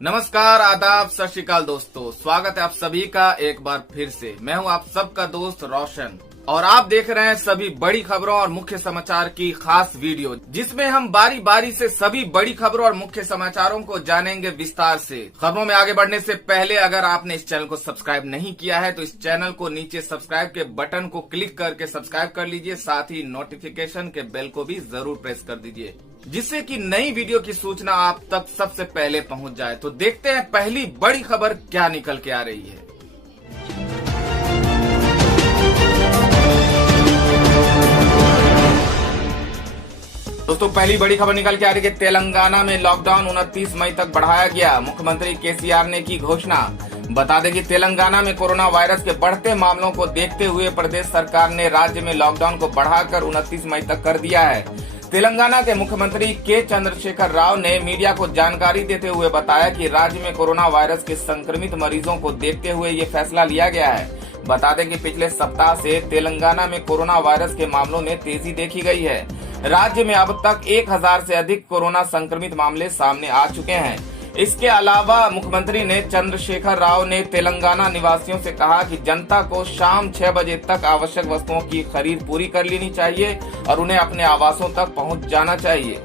नमस्कार, आदाब, सत श्री अकाल दोस्तों। स्वागत है आप सभी का एक बार फिर से। मैं हूं आप सबका दोस्त रोशन और आप देख रहे हैं सभी बड़ी खबरों और मुख्य समाचार की खास वीडियो, जिसमें हम बारी बारी से सभी बड़ी खबरों और मुख्य समाचारों को जानेंगे विस्तार से। खबरों में आगे बढ़ने से पहले अगर आपने इस चैनल को सब्सक्राइब नहीं किया है तो इस चैनल को नीचे सब्सक्राइब के बटन को क्लिक करके सब्सक्राइब कर लीजिए। साथ ही नोटिफिकेशन के बेल को भी जरूर प्रेस कर दीजिए, जिससे कि नई वीडियो की सूचना आप तक सबसे पहले पहुंच जाए। तो देखते हैं पहली बड़ी खबर क्या निकल के आ रही है। दोस्तों, पहली बड़ी खबर निकल के आ रही है। तेलंगाना में लॉकडाउन 29 मई तक बढ़ाया गया। मुख्यमंत्री केसीआर ने की घोषणा। बता दें कि तेलंगाना में कोरोना वायरस के बढ़ते मामलों को देखते हुए प्रदेश सरकार ने राज्य में लॉकडाउन को बढ़ाकर 29 मई तक कर दिया है। तेलंगाना के मुख्यमंत्री के चंद्रशेखर राव ने मीडिया को जानकारी देते हुए बताया कि राज्य में कोरोना वायरस के संक्रमित मरीजों को देखते हुए ये फैसला लिया गया है। बता दें कि पिछले सप्ताह से तेलंगाना में कोरोना वायरस के मामलों में तेजी देखी गई है। राज्य में अब तक 1000 से अधिक कोरोना संक्रमित मामले सामने आ चुके हैं। इसके अलावा मुख्यमंत्री ने चंद्रशेखर राव ने तेलंगाना निवासियों से कहा कि जनता को शाम 6 बजे तक आवश्यक वस्तुओं की खरीद पूरी कर लेनी चाहिए और उन्हें अपने आवासों तक पहुंच जाना चाहिए।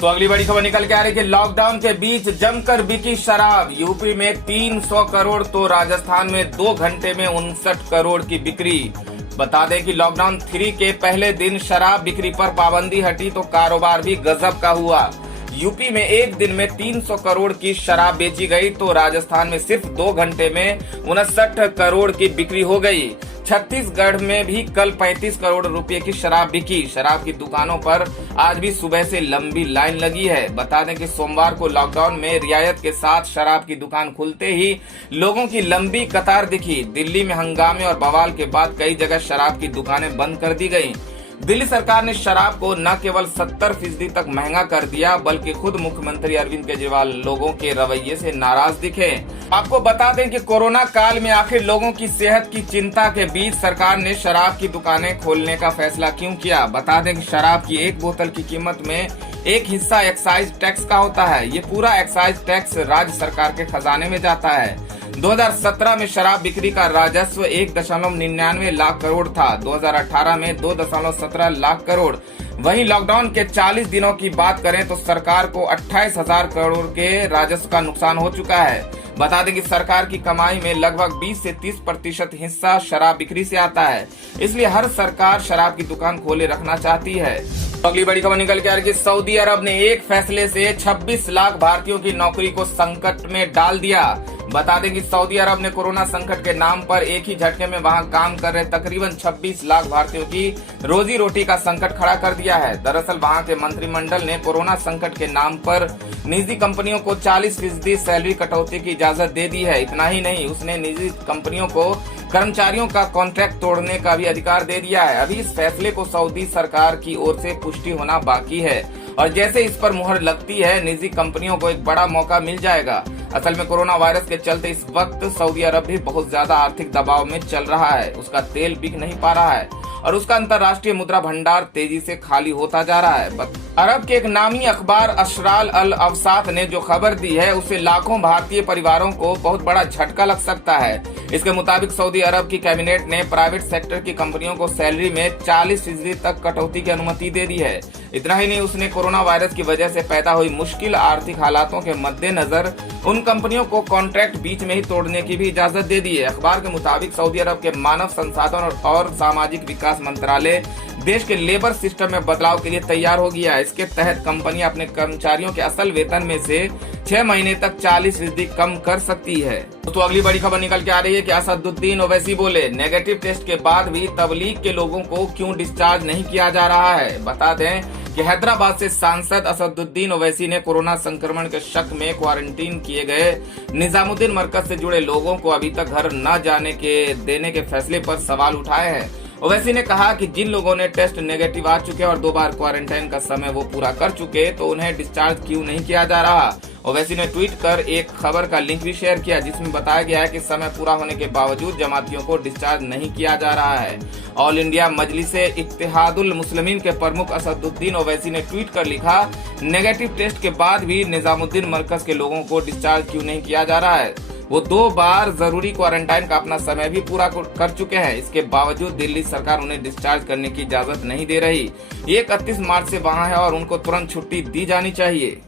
तो अगली बड़ी खबर निकल के आ रही है। लॉकडाउन के बीच जमकर बिकी शराब। यूपी में 300 करोड़ तो राजस्थान में 2 घंटे में 59 करोड़ की बिक्री। बता दें कि लॉकडाउन 3 के पहले दिन शराब बिक्री पर पाबंदी हटी तो कारोबार भी गजब का हुआ। यूपी में एक दिन में 300 करोड़ की शराब बेची गई तो राजस्थान में सिर्फ 2 घंटे में 59 करोड़ की बिक्री हो गई। छत्तीसगढ़ में भी कल 35 करोड़ रुपए की शराब बिकी। शराब की दुकानों पर आज भी सुबह से लंबी लाइन लगी है। बता दें कि सोमवार को लॉकडाउन में रियायत के साथ शराब की दुकान खुलते ही लोगों की लंबी कतार दिखी। दिल्ली में हंगामे और बवाल के बाद कई जगह शराब की दुकानें बंद कर दी गयी। दिल्ली सरकार ने शराब को न केवल 70% तक महंगा कर दिया, बल्कि खुद मुख्यमंत्री अरविंद केजरीवाल लोगों के रवैये से नाराज दिखे। आपको बता दें कि कोरोना काल में आखिर लोगों की सेहत की चिंता के बीच सरकार ने शराब की दुकानें खोलने का फैसला क्यों किया। बता दें कि शराब की एक बोतल की कीमत में एक हिस्सा एक्साइज टैक्स का होता है। ये पूरा एक्साइज टैक्स राज्य सरकार के खजाने में जाता है। 2017 में शराब बिक्री का राजस्व 1.99 लाख करोड़ था। 2018 में 2.17 लाख करोड़। वहीं लॉकडाउन के 40 दिनों की बात करें तो सरकार को 28,000 करोड़ के राजस्व का नुकसान हो चुका है। बता दें कि सरकार की कमाई में लगभग 20 से 30% हिस्सा शराब बिक्री से आता है, इसलिए हर सरकार शराब की दुकान खोले रखना चाहती है। तो अगली बड़ी खबर निकल के आ रही है। सऊदी अरब ने एक फैसले से 26 लाख भारतीयों की नौकरी को संकट में डाल दिया। बता दें कि सऊदी अरब ने कोरोना संकट के नाम पर एक ही झटके में वहां काम कर रहे तकरीबन 26 लाख भारतीयों की रोजी रोटी का संकट खड़ा कर दिया है। दरअसल वहां के मंत्रिमंडल ने कोरोना संकट के नाम पर निजी कंपनियों को 40% सैलरी कटौती की इजाजत दे दी है। इतना ही नहीं, उसने निजी कंपनियों को कर्मचारियों का कॉन्ट्रैक्ट तोड़ने का भी अधिकार दे दिया है। अभी इस फैसले को सऊदी सरकार की ओर से पुष्टि होना बाकी है और जैसे इस पर मुहर लगती है, निजी कंपनियों को एक बड़ा मौका मिल जाएगा। असल में कोरोना वायरस के चलते इस वक्त सऊदी अरब भी बहुत ज्यादा आर्थिक दबाव में चल रहा है। उसका तेल बिक नहीं पा रहा है और उसका अंतर्राष्ट्रीय मुद्रा भंडार तेजी से खाली होता जा रहा है। अरब के एक नामी अखबार अशराल अल अवसात ने जो खबर दी है, उससे लाखों भारतीय परिवारों को बहुत बड़ा झटका लग सकता है। इसके मुताबिक सऊदी अरब की कैबिनेट ने प्राइवेट सेक्टर की कंपनियों को सैलरी में 40% तक कटौती की अनुमति दे दी है। इतना ही नहीं, उसने कोरोना वायरस की वजह से पैदा हुई मुश्किल आर्थिक हालातों के मद्देनजर उन कंपनियों को कॉन्ट्रैक्ट बीच में ही तोड़ने की भी इजाजत दे दी है। अखबार के मुताबिक सऊदी अरब के मानव संसाधन और सामाजिक विकास मंत्रालय देश के लेबर सिस्टम में बदलाव के लिए तैयार हो गया है। इसके तहत कंपनियां अपने कर्मचारियों के असल वेतन में से 6 महीने तक 40% कम कर सकती है। तो अगली बड़ी खबर निकल के आ रही है कि असदुद्दीन ओवैसी बोले, नेगेटिव टेस्ट के बाद भी तबलीग के लोगों को क्यों डिस्चार्ज नहीं किया जा रहा है। बता दें कि हैदराबाद से सांसद असदुद्दीन ओवैसी ने कोरोना संक्रमण के शक में क्वारंटीन किए गए निजामुद्दीन मरकज से जुड़े लोगों को अभी तक घर न जाने के देने के फैसले पर सवाल उठाए हैं। ओवैसी ने कहा कि जिन लोगों ने टेस्ट नेगेटिव आ चुके और 2 बार क्वारंटाइन का समय वो पूरा कर चुके, तो उन्हें डिस्चार्ज क्यों नहीं किया जा रहा। ओवैसी ने ट्वीट कर एक खबर का लिंक भी शेयर किया जिसमें बताया गया है कि समय पूरा होने के बावजूद जमातियों को डिस्चार्ज नहीं किया जा रहा है। ऑल इंडिया मजलिसे इत्तेहादुल मुस्लिमीन के प्रमुख असदुद्दीन ओवैसी ने ट्वीट कर लिखा, नेगेटिव टेस्ट के बाद भी निजामुद्दीन मरकज के लोगों को डिस्चार्ज क्यों नहीं किया जा रहा है। वो 2 बार जरूरी क्वारंटाइन का अपना समय भी पूरा कर चुके हैं। इसके बावजूद दिल्ली सरकार उन्हें डिस्चार्ज करने की इजाजत नहीं दे रही। ये 31 मार्च से वहां है और उनको तुरंत छुट्टी दी जानी चाहिए।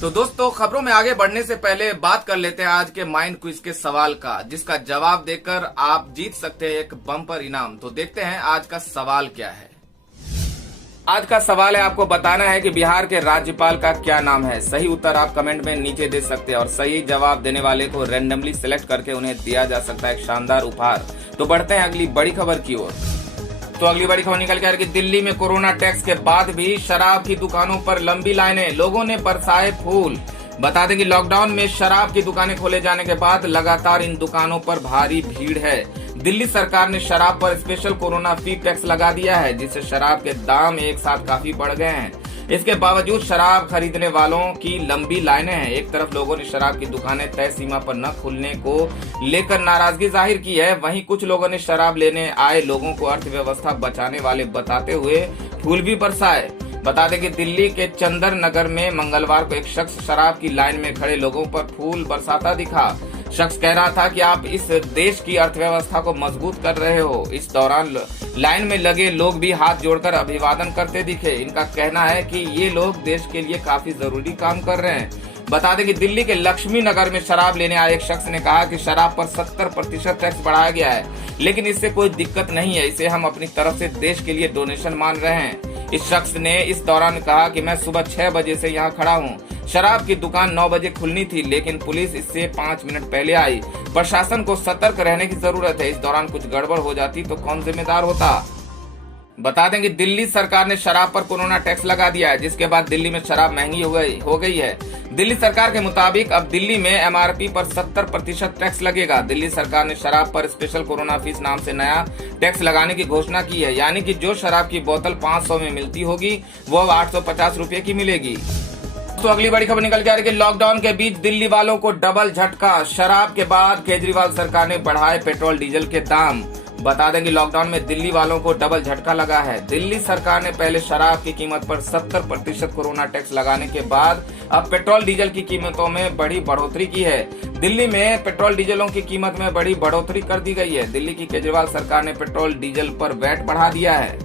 तो दोस्तों, खबरों में आगे बढ़ने से पहले बात कर लेते हैं आज के माइंड क्विज के सवाल का, जिसका जवाब देकर आप जीत सकते हैं एक बम्पर इनाम। तो देखते हैं आज का सवाल क्या है। आज का सवाल है, आपको बताना है कि बिहार के राज्यपाल का क्या नाम है। सही उत्तर आप कमेंट में नीचे दे सकते हैं और सही जवाब देने वाले को रैंडमली सिलेक्ट करके उन्हें दिया जा सकता है एक शानदार उपहार। तो बढ़ते हैं अगली बड़ी खबर की ओर। तो अगली बड़ी खबर निकल के आ रही है कि दिल्ली में कोरोना टैक्स के बाद भी शराब की दुकानों पर लंबी लाइनें, लोगों ने बरसाए फूल। बता दें कि लॉकडाउन में शराब की दुकानें खोले जाने के बाद लगातार इन दुकानों पर भारी भीड़ है। दिल्ली सरकार ने शराब पर स्पेशल कोरोना फी टैक्स लगा दिया है, जिससे शराब के दाम एक साथ काफी बढ़ गए हैं। इसके बावजूद शराब खरीदने वालों की लंबी लाइनें हैं। एक तरफ लोगों ने शराब की दुकानें तय सीमा पर न खुलने को लेकर नाराजगी जाहिर की है, वहीं कुछ लोगों ने शराब लेने आए लोगों को अर्थव्यवस्था बचाने वाले बताते हुए फूल भी बरसाए। बता दें कि दिल्ली के चंदर नगर में मंगलवार को एक शख्स शराब की लाइन में खड़े लोगों पर फूल बरसाता दिखा। शख्स कह रहा था कि आप इस देश की अर्थव्यवस्था को मजबूत कर रहे हो। इस दौरान लाइन में लगे लोग भी हाथ जोड़कर अभिवादन करते दिखे। इनका कहना है कि ये लोग देश के लिए काफी जरूरी काम कर रहे हैं। बता दें कि दिल्ली के लक्ष्मी नगर में शराब लेने आए एक शख्स ने कहा कि शराब पर 70% टैक्स बढ़ाया गया है, लेकिन इससे कोई दिक्कत नहीं है, इसे हम अपनी तरफ से देश के लिए डोनेशन मान रहे हैं। इस शख्स ने इस दौरान कहा कि मैं सुबह 6 बजे से यहाँ खड़ा हूँ। शराब की दुकान 9 बजे खुलनी थी, लेकिन पुलिस इससे 5 मिनट पहले आई। प्रशासन को सतर्क रहने की जरूरत है। इस दौरान कुछ गड़बड़ हो जाती तो कौन जिम्मेदार होता। बता दें कि दिल्ली सरकार ने शराब पर कोरोना टैक्स लगा दिया है, जिसके बाद दिल्ली में शराब महंगी हो गई है। दिल्ली सरकार के मुताबिक अब दिल्ली में MRP पर 70% टैक्स लगेगा। दिल्ली सरकार ने शराब पर स्पेशल कोरोना फीस नाम से नया टैक्स लगाने की घोषणा की है, यानी कि जो शराब की बोतल 500 में मिलती होगी वो अब 850 रुपए की मिलेगी। तो अगली बड़ी खबर निकल के आ रही है कि लॉकडाउन के बीच दिल्ली वालों को डबल झटका। शराब के बाद केजरीवाल सरकार ने बढ़ाए पेट्रोल डीजल के दाम। बता दें कि लॉकडाउन में दिल्ली वालों को डबल झटका लगा है। दिल्ली सरकार ने पहले शराब की कीमत पर 70% कोरोना टैक्स लगाने के बाद अब पेट्रोल डीजल की कीमतों में बड़ी बढ़ोतरी की है। दिल्ली में पेट्रोल डीजलों की कीमत में बड़ी बढ़ोतरी कर दी गई है। दिल्ली की केजरीवाल सरकार ने पेट्रोल डीजल पर वैट बढ़ा दिया है।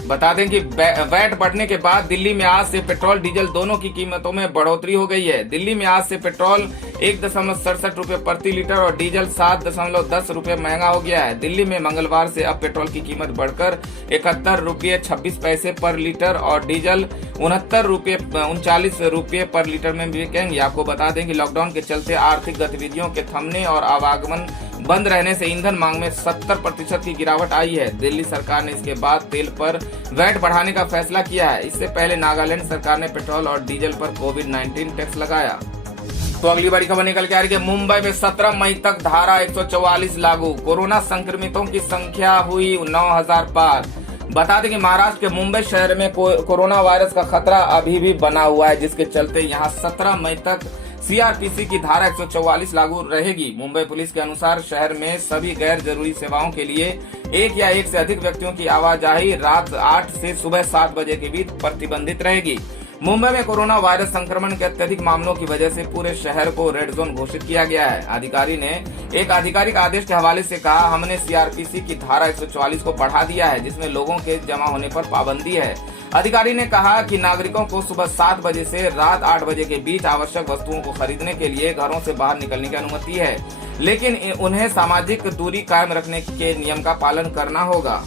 बता दें कि वैट बढ़ने के बाद दिल्ली में आज से पेट्रोल डीजल दोनों की कीमतों में बढ़ोतरी हो गई है। दिल्ली में आज से पेट्रोल 1.67 रुपए प्रति लीटर और डीजल 7.10 रुपए महंगा हो गया है। दिल्ली में मंगलवार से अब पेट्रोल की कीमत बढ़कर 71 रुपये 26 पैसे पर लीटर और डीजल 39 रुपये पर लीटर में बिकेंगे। आपको बता दें कि लॉकडाउन के चलते आर्थिक गतिविधियों के थमने और आवागमन बंद रहने से ईंधन मांग में 70% की गिरावट आई है। दिल्ली सरकार ने इसके बाद तेल पर वैट बढ़ाने का फैसला किया है। इससे पहले नागालैंड सरकार ने पेट्रोल और डीजल पर कोविड-19 टैक्स लगाया। तो अगली बड़ी खबर निकल के आ रही है कि मुंबई में 17 मई तक धारा 144 लागू। कोरोना संक्रमितों की संख्या हुई 9000 पार। बता दें कि महाराष्ट्र के मुंबई शहर में कोरोना वायरस का खतरा अभी भी बना हुआ है, जिसके चलते यहाँ 17 मई तक CRPC की धारा 144 लागू रहेगी। मुंबई पुलिस के अनुसार शहर में सभी गैर जरूरी सेवाओं के लिए एक या एक से अधिक व्यक्तियों की आवाजाही रात 8 से सुबह 7 बजे के बीच प्रतिबंधित रहेगी। मुंबई में कोरोना वायरस संक्रमण के अत्यधिक मामलों की वजह से पूरे शहर को रेड जोन घोषित किया गया है। अधिकारी ने एक आधिकारिक आदेश के हवाले से कहा, हमने CRPC की धारा 144 को बढ़ा दिया है, जिसमें लोगों के जमा होने पर पाबंदी है। अधिकारी ने कहा कि नागरिकों को सुबह 7 बजे से रात 8 बजे के बीच आवश्यक वस्तुओं को खरीदने के लिए घरों से बाहर निकलने की अनुमति है, लेकिन उन्हें सामाजिक दूरी कायम रखने के नियम का पालन करना होगा।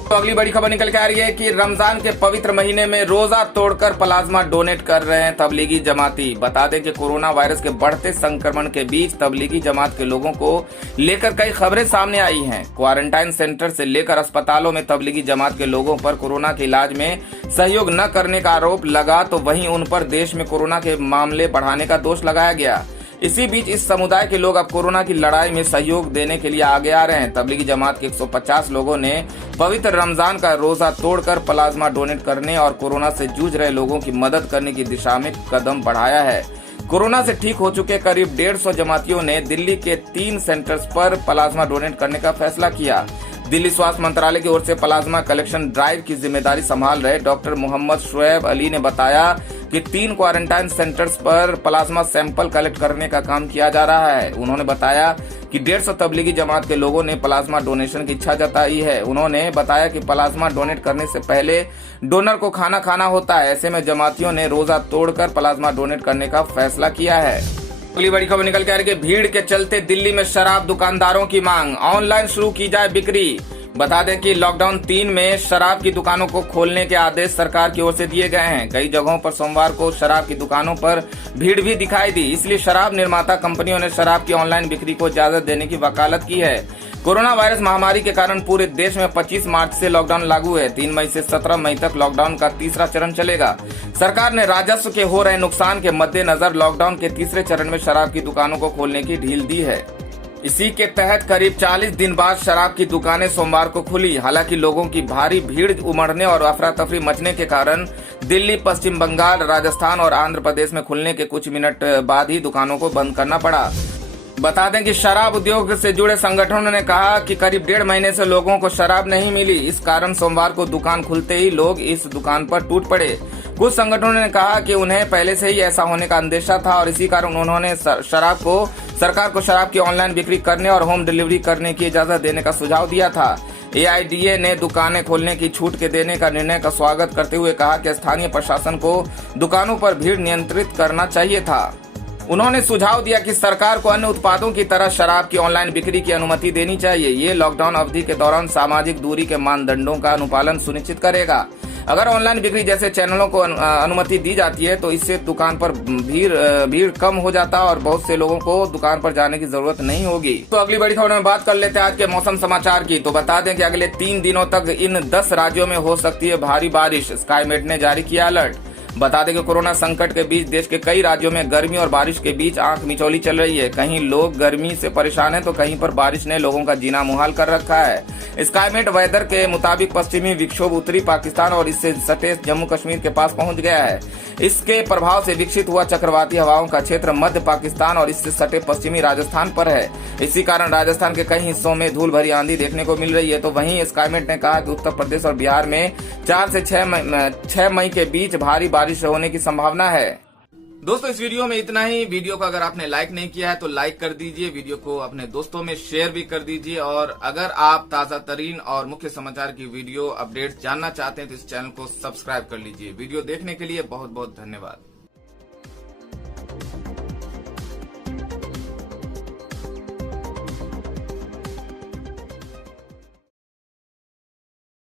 तो अगली बड़ी खबर निकल के आ रही है कि रमजान के पवित्र महीने में रोजा तोड़कर प्लाज्मा डोनेट कर रहे हैं तबलीगी जमाती। बता दें कि कोरोना वायरस के बढ़ते संक्रमण के बीच तबलीगी जमात के लोगों को लेकर कई खबरें सामने आई हैं। क्वारंटाइन सेंटर से लेकर अस्पतालों में तबलीगी जमात के लोगों पर कोरोना के इलाज में सहयोग न करने का आरोप लगा, तो वहीं उन पर देश में कोरोना के मामले बढ़ाने का दोष लगाया गया। इसी बीच इस समुदाय के लोग अब कोरोना की लड़ाई में सहयोग देने के लिए आगे आ रहे हैं। तबलीगी जमात के 150 लोगों ने पवित्र रमजान का रोजा तोड़कर प्लाज्मा डोनेट करने और कोरोना से जूझ रहे लोगों की मदद करने की दिशा में कदम बढ़ाया है। कोरोना से ठीक हो चुके करीब 150 जमातियों ने दिल्ली के 3 सेंटर्स पर प्लाज्मा डोनेट करने का फैसला किया। दिल्ली स्वास्थ्य मंत्रालय की ओर से प्लाज्मा कलेक्शन ड्राइव की जिम्मेदारी संभाल रहे डॉक्टर मोहम्मद शुएब अली ने बताया कि 3 क्वारंटाइन सेंटर्स पर प्लाज्मा सैंपल कलेक्ट करने का काम किया जा रहा है। उन्होंने बताया कि 150 तबलीगी जमात के लोगों ने प्लाज्मा डोनेशन की इच्छा जताई है। उन्होंने बताया कि प्लाज्मा डोनेट करने से पहले डोनर को खाना खाना होता है। ऐसे में जमातियों ने रोजा तोड़कर प्लाज्मा डोनेट करने का फैसला किया है। अगली बड़ी खबर निकल के आ रही है। भीड़ के चलते दिल्ली में शराब दुकानदारों की मांग, ऑनलाइन शुरू की जाए बिक्री। बता दें कि लॉकडाउन 3 में शराब की दुकानों को खोलने के आदेश सरकार की ओर से दिए गए हैं। कई जगहों पर सोमवार को शराब की दुकानों पर भीड़ भी दिखाई दी, इसलिए शराब निर्माता कंपनियों ने शराब की ऑनलाइन बिक्री को इजाजत देने की वकालत की है। कोरोना वायरस महामारी के कारण पूरे देश में 25 मार्च से लॉकडाउन लागू है। 3 मई से 17 मई तक लॉकडाउन का तीसरा चरण चलेगा। सरकार ने राजस्व के हो रहे नुकसान के मद्देनजर लॉकडाउन के तीसरे चरण में शराब की दुकानों को खोलने की ढील दी है। इसी के तहत करीब 40 दिन बाद शराब की दुकानें सोमवार को खुली। हालांकि लोगों की भारी भीड़ उमड़ने और अफरा तफरी मचने के कारण दिल्ली, पश्चिम बंगाल, राजस्थान और आंध्र प्रदेश में खुलने के कुछ मिनट बाद ही दुकानों को बंद करना पड़ा। बता दें कि शराब उद्योग से जुड़े संगठनों ने कहा कि करीब 1.5 महीने से लोगों को शराब नहीं मिली। इस कारण सोमवार को दुकान खुलते ही लोग इस दुकान पर टूट पड़े। कुछ संगठनों ने कहा कि उन्हें पहले से ही ऐसा होने का अंदेशा था और इसी कारण उन्होंने सरकार को शराब की ऑनलाइन बिक्री करने और होम डिलीवरी करने की इजाजत देने का सुझाव दिया था। AIDA ने दुकानें खोलने की छूट के देने का निर्णय का स्वागत करते हुए कहा कि स्थानीय प्रशासन को दुकानों पर भीड़ नियंत्रित करना चाहिए था। उन्होंने सुझाव दिया कि सरकार को अन्य उत्पादों की तरह शराब की ऑनलाइन बिक्री की अनुमति देनी चाहिए। ये लॉकडाउन अवधि के दौरान सामाजिक दूरी के मानदंडों का अनुपालन सुनिश्चित करेगा। अगर ऑनलाइन बिक्री जैसे चैनलों को अनुमति दी जाती है तो इससे दुकान पर भीड़ कम हो जाता है और बहुत से लोगों को दुकान पर जाने की जरूरत नहीं होगी। तो अगली बड़ी खबर में बात कर लेते हैं आज के मौसम समाचार की। तो बता दें कि अगले 3 दिनों तक इन 10 राज्यों में हो सकती है भारी बारिश। स्काईमेट ने जारी किया अलर्ट। बता दें कि कोरोना संकट के बीच देश के कई राज्यों में गर्मी और बारिश के बीच आंख मिचौली चल रही है। कहीं लोग गर्मी से परेशान हैं तो कहीं पर बारिश ने लोगों का जीना मुहाल कर रखा है। स्काईमेट वेदर के मुताबिक पश्चिमी विक्षोभ उत्तरी पाकिस्तान और इससे सटे जम्मू कश्मीर के पास पहुंच गया है। इसके प्रभाव से विकसित हुआ चक्रवाती हवाओं का क्षेत्र मध्य पाकिस्तान और इससे सटे पश्चिमी राजस्थान पर है। इसी कारण राजस्थान के कई हिस्सों में धूल भरी आंधी देखने को मिल रही है। तो वहीं स्काईमेट ने कहा कि उत्तर प्रदेश और बिहार में 4 से 6 मई के बीच भारी बारिश होने की संभावना है। दोस्तों इस वीडियो में इतना ही। वीडियो को अगर आपने लाइक नहीं किया है तो लाइक कर दीजिए, वीडियो को अपने दोस्तों में शेयर भी कर दीजिए और अगर आप ताजा तरीन और मुख्य समाचार की वीडियो अपडेट्स जानना चाहते हैं तो इस चैनल को सब्सक्राइब कर लीजिए। वीडियो देखने के लिए बहुत बहुत धन्यवाद।